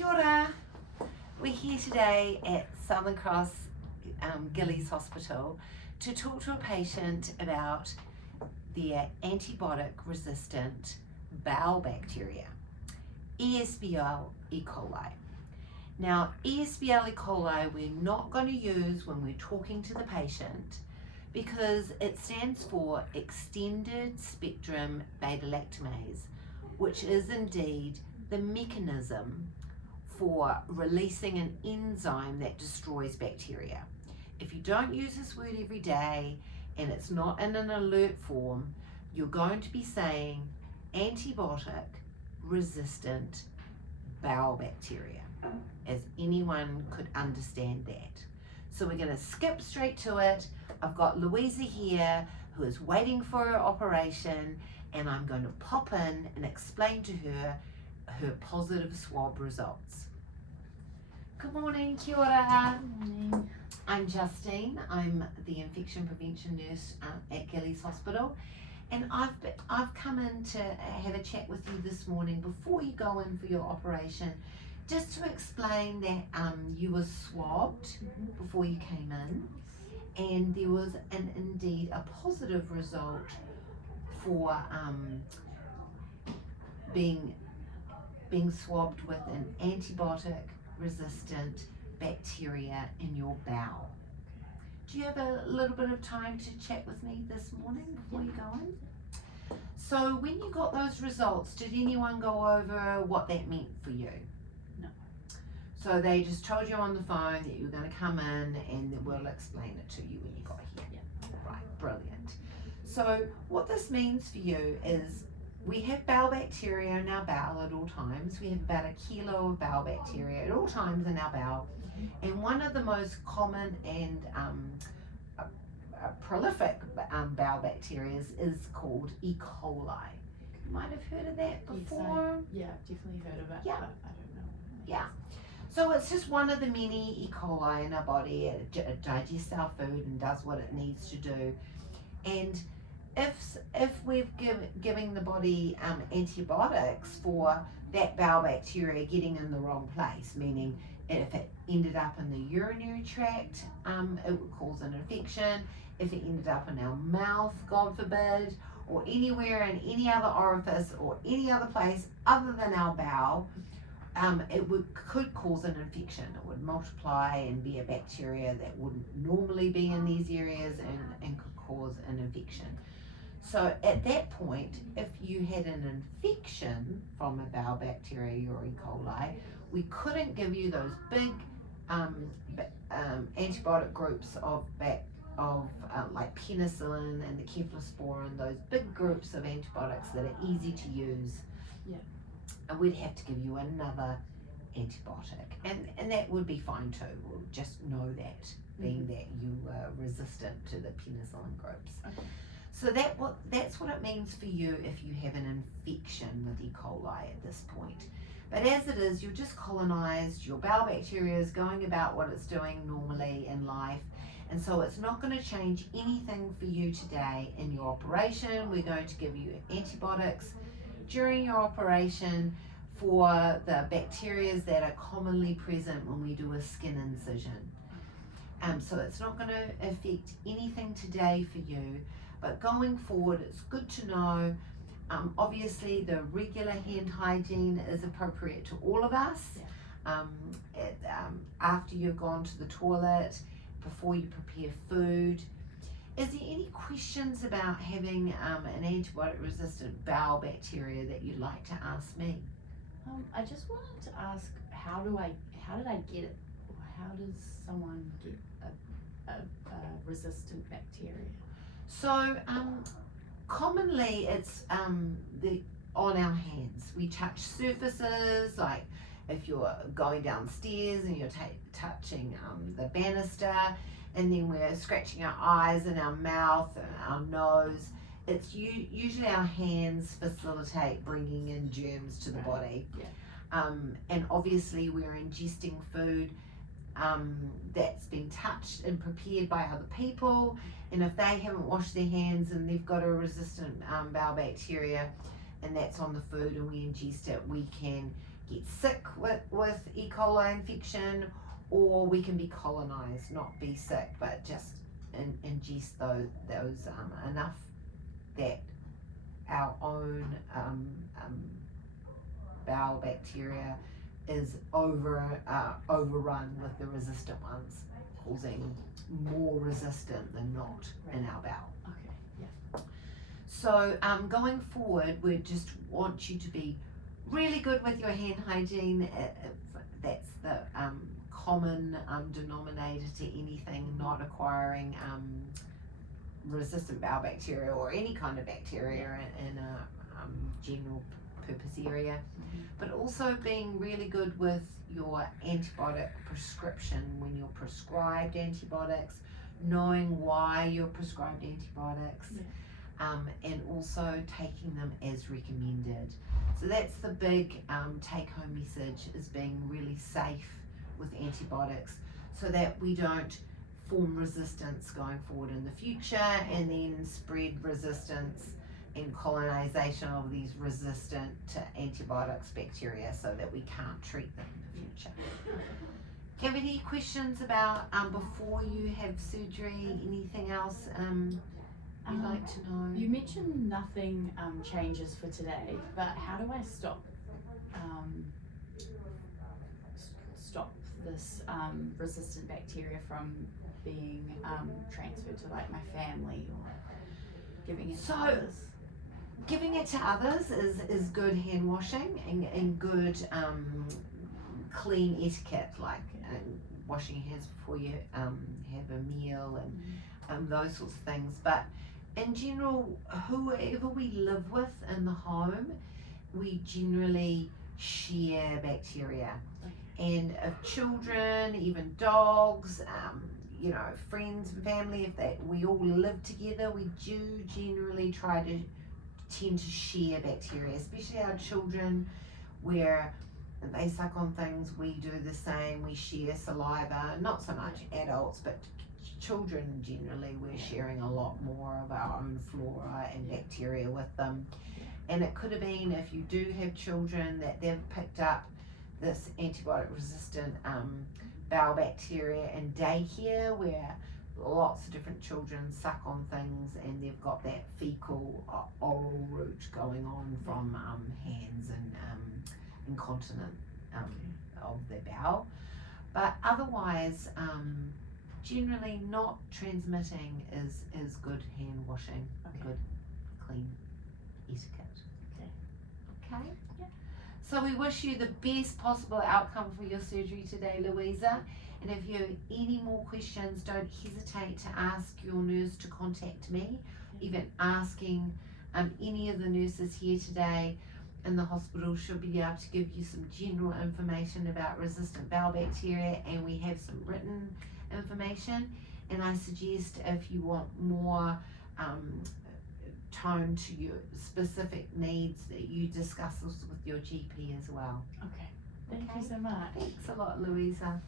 Kia ora. We're here today at Southern Cross Gillies Hospital to talk to a patient about their antibiotic resistant bowel bacteria, ESBL E. coli. Now, ESBL E. coli we're not going to use when we're talking to the patient because it stands for extended spectrum beta-lactamase, which is indeed the mechanism for releasing an enzyme that destroys bacteria. If you don't use this word every day and it's not in an alert form, you're going to be saying antibiotic resistant bowel bacteria, as anyone could understand that. So we're going to skip straight to it. I've got Louisa here who is waiting for her operation, and I'm going to pop in and explain to her her positive swab results. Good morning, kia ora. Good morning. I'm Justine. I'm the infection prevention nurse at Gillies Hospital, and I've come in to have a chat with you this morning before you go in for your operation, just to explain that you were swabbed before you came in, and there was indeed a positive result for being swabbed with an antibiotic resistant bacteria in your bowel. Do you have a little bit of time to chat with me this morning before you go in? So when you got those results, did anyone go over what that meant for you? No. So they just told you on the phone that you were going to come in and that we'll explain it to you when you got here. Yeah. Right, brilliant. So what this means for you is we have bowel bacteria in our bowel at all times. We have about 1 kilo of bowel bacteria at all times in our bowel. And one of the most common and prolific bowel bacteria is called E. coli. You might have heard of that before. Yeah, I've definitely heard of it, Yeah. but I don't know. Yeah. So it's just one of the many E. coli in our body. It digests our food and does what it needs to do. And if we're giving the body antibiotics for that bowel bacteria getting in the wrong place, meaning if it ended up in the urinary tract, it would cause an infection. If it ended up in our mouth, God forbid, or anywhere in any other orifice or any other place other than our bowel, it could cause an infection. It would multiply and be a bacteria that wouldn't normally be in these areas and could cause an infection. So at that point, if you had an infection from a bowel bacteria or E. coli, we couldn't give you those big antibiotic groups of like penicillin and the cephalosporin, those big groups of antibiotics that are easy to use. Yeah. And we'd have to give you another antibiotic, and that would be fine too. We'll just know that, being that you were resistant to the penicillin groups. Okay. So that's what it means for you if you have an infection with E. coli at this point. But as it is, you're just colonized, your bowel bacteria is going about what it's doing normally in life, and so it's not going to change anything for you today in your operation. We're going to give you antibiotics during your operation for the bacteria that are commonly present when we do a skin incision. So it's not going to affect anything today for you, but going forward, it's good to know. Obviously, the regular hand hygiene is appropriate to all of us. After you've gone to the toilet, before you prepare food. Is there any questions about having an antibiotic-resistant bowel bacteria that you'd like to ask me? I just wanted to ask, how did I get it? Or how does someone get a resistant bacteria? So, commonly it's on our hands. We touch surfaces, like if you're going downstairs and you're touching the banister, and then we're scratching our eyes and our mouth and our nose. It's usually our hands facilitate bringing in germs to the body. Yeah. And obviously we're ingesting food that's been touched and prepared by other people, and if they haven't washed their hands and they've got a resistant bowel bacteria and that's on the food and we ingest it, we can get sick with E. coli infection, or we can be colonized, not be sick, but just ingest those enough that our own bowel bacteria is overrun with the resistant ones, causing more resistant than not in our bowel. Okay, yeah. So going forward, we just want you to be really good with your hand hygiene. That's the common denominator to anything not acquiring resistant bowel bacteria or any kind of bacteria in a general purpose area. But also being really good with your antibiotic prescription when you're prescribed antibiotics, knowing why you're prescribed antibiotics, and also taking them as recommended. So that's the big take-home message, is being really safe with antibiotics so that we don't form resistance going forward in the future and then spread resistance and colonization of these resistant to antibiotics bacteria so that we can't treat them in the future. Do you have any questions about before you have surgery, anything else you'd like to know? You mentioned nothing changes for today, but how do I stop this resistant bacteria from being transferred to like my family or giving it to others? Giving it to others is good hand washing and good clean etiquette, like washing your hands before you have a meal and those sorts of things. But in general, whoever we live with in the home, we generally share bacteria. And if children, even dogs, friends and family, we all live together, we do generally tend to share bacteria, especially our children, where they suck on things, we do the same, we share saliva, not so much adults, but children generally, we're sharing a lot more of our own flora and bacteria with them. And it could have been, if you do have children, that they've picked up this antibiotic resistant bowel bacteria in daycare, where lots of different children suck on things and they've got that fecal oral route going on from hands and incontinent of the bowel. But otherwise, generally not transmitting is good hand washing, good clean etiquette. Okay? Yeah. So we wish you the best possible outcome for your surgery today, Louisa. And if you have any more questions, don't hesitate to ask your nurse to contact me. Even asking any of the nurses here today in the hospital should be able to give you some general information about resistant bowel bacteria, and we have some written information. And I suggest, if you want more tone to your specific needs, that you discuss this with your GP as well. Okay. Thank you so much. Thanks a lot, Louisa.